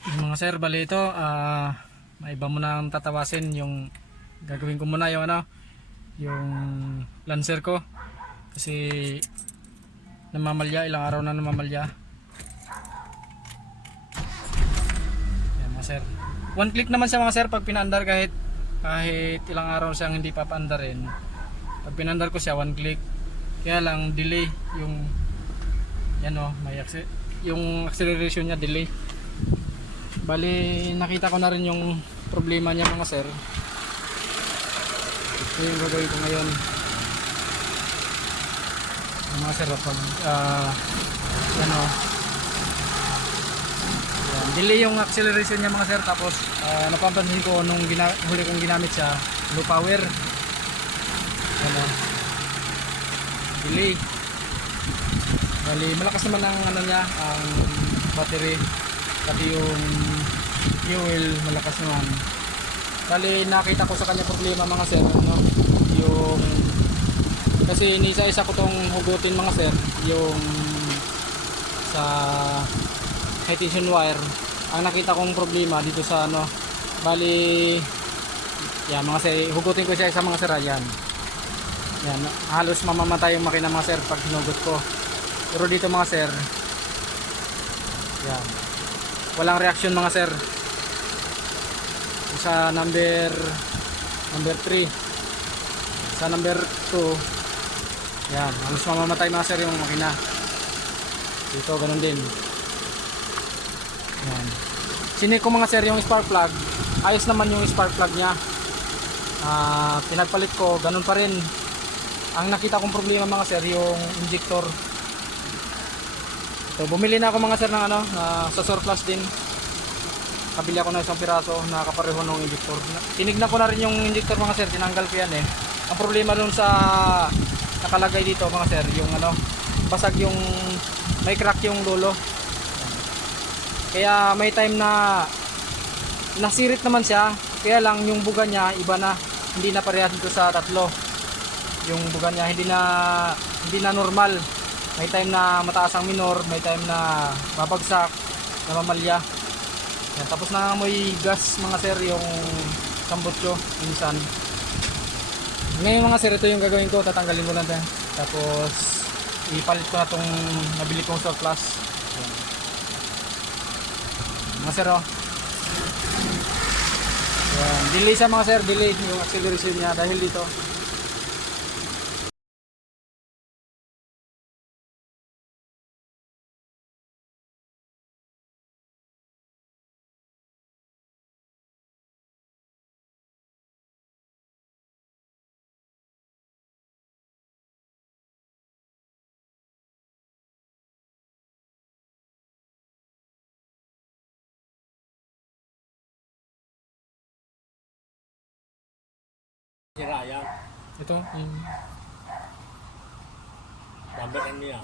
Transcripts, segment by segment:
Yung mga sir, bali ito, ah, may iba mo nang tatawasin yung gagawin ko muna yung ano, yung lancer ko. Kasi namamalya, ilang araw na namamalya. Yan mga sir. One click naman siya mga sir pag pinaandar kahit kahit ilang araw siyang hindi papaandarin. Pag pinandar ko siya, one click. Kaya lang delay yung yan o, may acce- yung acceleration niya delay. Bali, nakita ko na rin yung problema niya mga sir. Ito yung gagawin ko ngayon. Mga sir, pag ah, ano, yan, delay yung acceleration niya mga sir. Tapos, uh, napapansin ko nung gina- huli kong ginamit siya, low power. Ano, delay. Bali, malakas naman ang ano niya, ang battery pati yung fuel malakas naman. Bali, nakita ko sa kanya problema mga sir, ano, yung kasi nisa-isa ko tong hugutin mga sir, yung sa high tension wire. Ang nakita kong problema dito sa ano, bali yan mga sir, hugutin ko siya sa mga sir yan. Yan, halos mamamatay yung makina mga sir pag hinugot ko. Pero dito mga sir, yan. Walang reaction mga sir. Sa number number 3. Sa number 2, yan, halos mamamatay mga sir yung makina. Dito ganun din. Yan. Sinik ko mga sir yung spark plug. Ayos naman yung spark plug niya. Ah, pinagpalit ko, ganun pa rin. Ang nakita kong problema mga sir yung injector So bumili na ako mga sir ng ano, na sa surplus din. Kabili ako ng isang piraso na kapareho ng injector. Na- Tinignan ko na rin yung injector mga sir, tinanggal ko yan eh. Ang problema dun sa nakalagay dito mga sir, yung ano, basag yung may crack yung dulo. Kaya may time na nasirit naman siya, kaya lang yung buga niya iba na, hindi na parehas dito sa tatlo. Yung buga niya hindi na hindi na normal. May time na mataas ang minor, may time na babagsak, namamalya. Yan, tapos na may gas mga sir yung kambutso minsan. Ngayon mga sir, ito yung gagawin ko, tatanggalin ko lang ito. Tapos ipalit ko na itong nabili kong surplus. Yan. Mga sir oh. Yan. Delay sa mga sir, delay yung acceleration niya dahil dito. Sira yan. Ito, yung Number ano yan?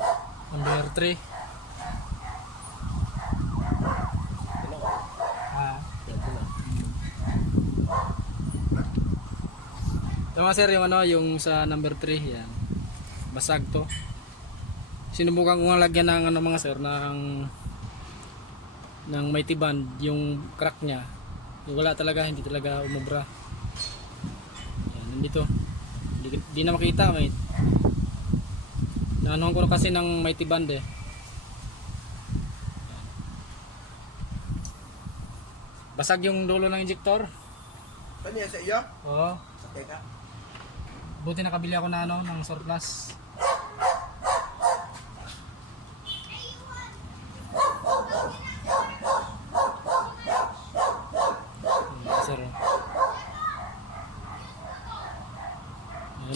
number 3. Ano? Ah, na. Ito mga sir, yung ano, yung sa number 3, yan. Basag to. Sinubukan ko nga lagyan ng ano mga sir, ng ng mighty band, yung crack niya. Wala talaga, hindi talaga umubra. Nandito. Hindi, hindi na makita, may. Naanuhan ko na kasi ng mighty band eh. Basag yung dulo ng injector. Ano yan sa iyo? Oo. Teka. Buti nakabili ako na ano, ng surplus. Ayan, Sir. oh.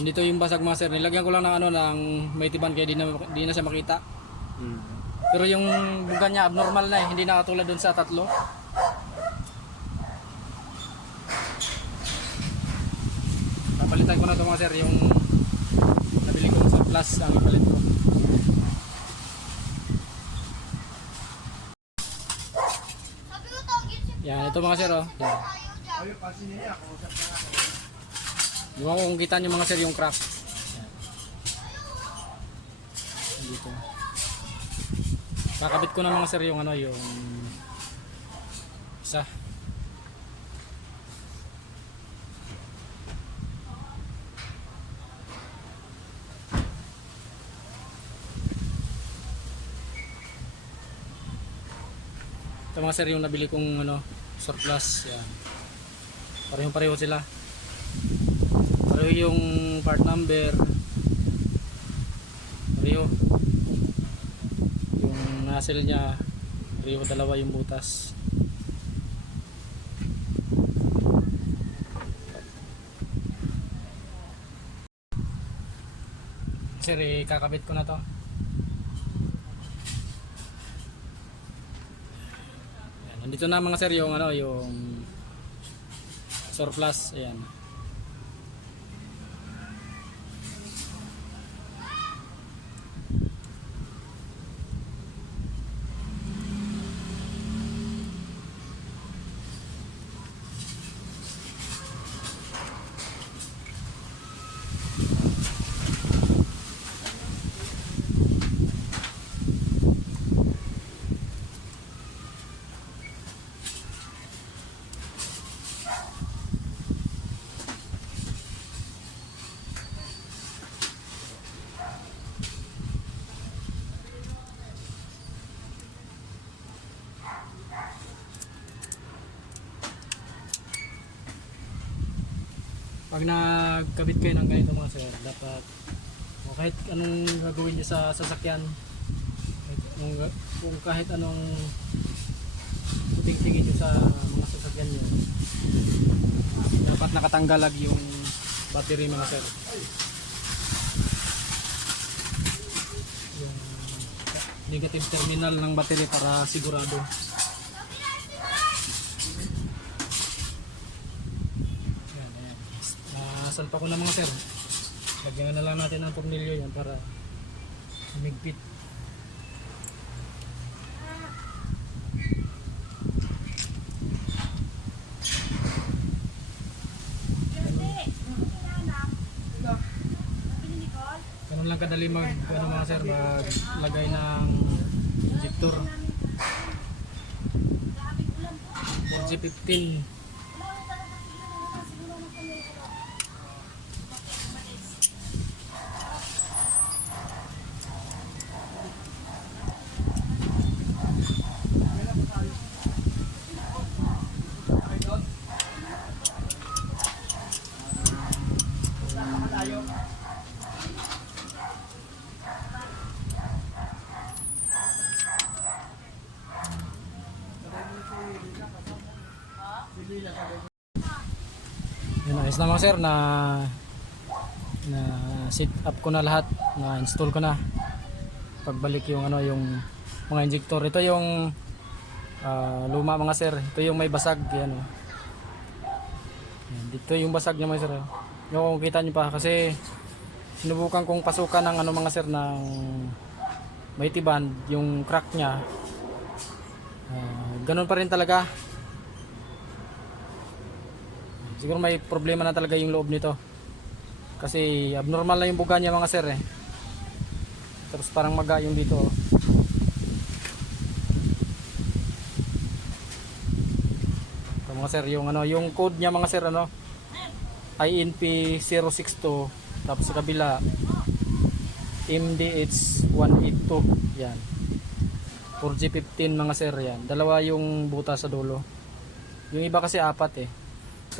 Ayan, dito yung basag mga sir. Nilagyan ko lang ng ano ng mighty band kaya di na, di na siya makita. Hmm. Pero yung buga niya abnormal na eh. Hindi na katulad dun sa tatlo. Papalitan ko na ito mga sir. Yung nabili ko sa plus ang ipalit ko. Yan, ito mga sir oh. Yan. Ko kung kita nyo mga sir yung crack. Dito. Kakabit ko na mga sir yung ano yung Isa. Ito mga sir yung nabili kong ano, surplus. Yan. Parehong pareho sila. Pareho yung part number. Pareho. Yung nozzle niya, pareho dalawa yung butas. Sir, kakabit ko na to. Nandito na mga sir yung ano, yung surplus, ayan. Pag nagkabit kayo ng ganito mga sir, dapat o kahit anong gagawin niyo sa sasakyan, kahit, kung, kung kahit anong puting-tingin niyo sa mga sasakyan niyo, dapat nakatanggalag yung battery mga sir. Yung negative terminal ng battery para sigurado. Yan, ayan. Nasalpa ko na mga sir. Lagyan na lang natin ng tornilyo yan para humigpit. Ganun lang kadali mag ano mga sir, maglagay ng injector. 4G15 Yun, ayos na mga sir na na set up ko na lahat na install ko na. Pagbalik yung ano yung mga injector. Ito yung ah, luma mga sir. Ito yung may basag yan oh. Yan, dito yung basag niya mga sir oh. yung kita niyo pa kasi sinubukan kong pasukan ng ano mga sir ng mighty band yung crack niya. Ah, ganun pa rin talaga Siguro may problema na talaga yung loob nito. Kasi abnormal na yung buga niya mga sir eh. Tapos parang maga yung dito. oh. Ito mga sir, yung ano, yung code niya mga sir ano, INP062 tapos sa kabila MDH182 yan 4G15 mga sir yan dalawa yung butas sa dulo yung iba kasi apat eh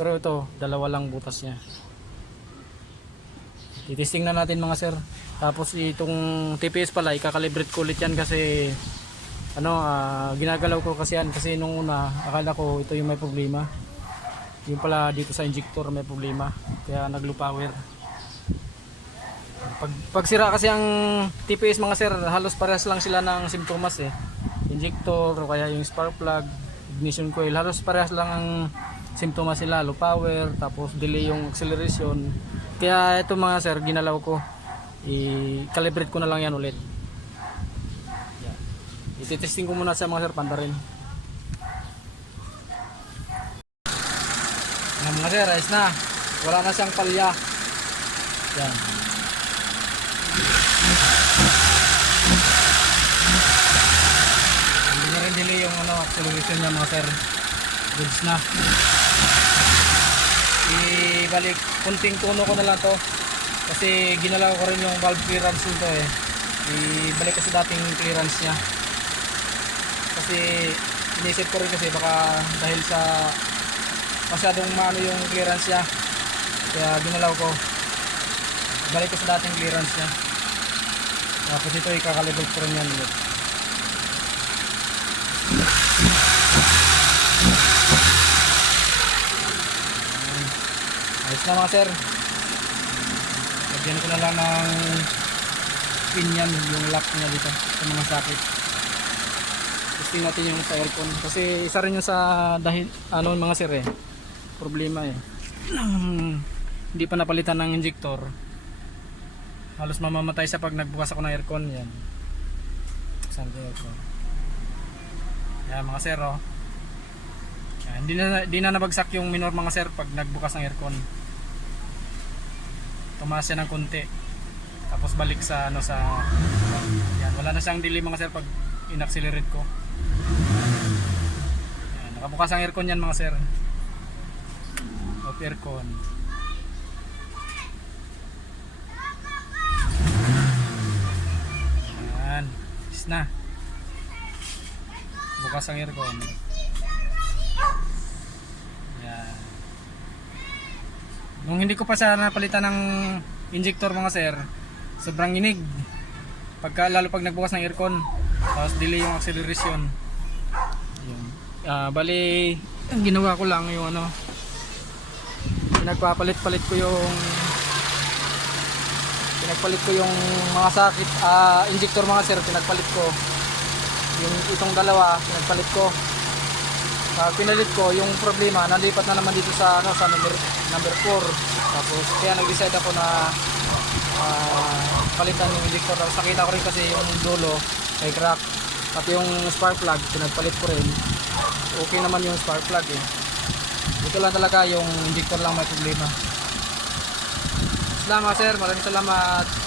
pero ito, dalawa lang butas niya. Titisting na natin mga sir. Tapos itong TPS pala, ikakalibrate ko ulit yan kasi ano, ah, ginagalaw ko kasi yan kasi nung una, akala ko ito yung may problema. Yung pala dito sa injector may problema. Kaya naglo power. Pag, pag sira kasi ang TPS mga sir, halos parehas lang sila ng simptomas eh. Injector, o kaya yung spark plug, ignition coil, halos parehas lang ang simptomas sila, low power, tapos delay yung acceleration. Kaya ito mga sir, ginalaw ko. I-calibrate ko na lang yan ulit. Yan. Ititesting ko muna sa mga sir, panda rin. Yan mga sir, ayos na. Wala na siyang palya. Yan. Hindi na rin delay yung ano, acceleration niya mga sir. goods na ibalik kunting tuno ko na lang to. Kasi ginalaw ko rin yung valve clearance nito eh. Ibalik ko sa dating clearance niya. Kasi inisip ko rin kasi baka dahil sa masyadong maano yung clearance niya kaya ginalaw ko. Balik ko sa dating clearance niya. Tapos ito ikakalibot ko rin yan ulit Ayan. Na mga sir. Lagyan ko na lang ng pin yan yung lock niya dito sa mga sakit testing natin yung sa aircon. Kasi isa rin yung sa dahil ano mga sir eh. Problema eh. Hindi pa napalitan ng injector. Halos mamamatay sa pag nagbukas ako ng aircon yan. Saan aircon. Yan mga sir oh. Yan, hindi na, hindi na nabagsak yung minor mga sir pag nagbukas ng aircon tumaas siya ng konti. Tapos balik sa ano sa yan wala na siyang delay mga sir pag inaccelerate ko. Yan, nakabukas ang aircon yan mga sir. Off aircon. Yan is na. Bukas ang aircon yan nung hindi ko pa siya napalitan ng injector mga sir sobrang inig. Pagka lalo pag nagbukas ng aircon tapos delay yung acceleration. Yun. Ah, bali ang ginawa ko lang yung ano pinagpapalit-palit ko yung pinagpalit ko yung mga sakit ah, injector mga sir pinagpalit ko. Yung itong dalawa pinagpalit ko sa pinalit ko yung problema nalipat na naman dito sa ano sa number number 4 tapos kaya nag-decide ako na ah, palitan yung injector. Tapos nakita ko rin kasi yung dulo may crack. Pati yung spark plug pinagpalit ko rin. Okay naman yung spark plug eh. Ito lang talaga yung injector lang may problema. Salamat sir. Maraming salamat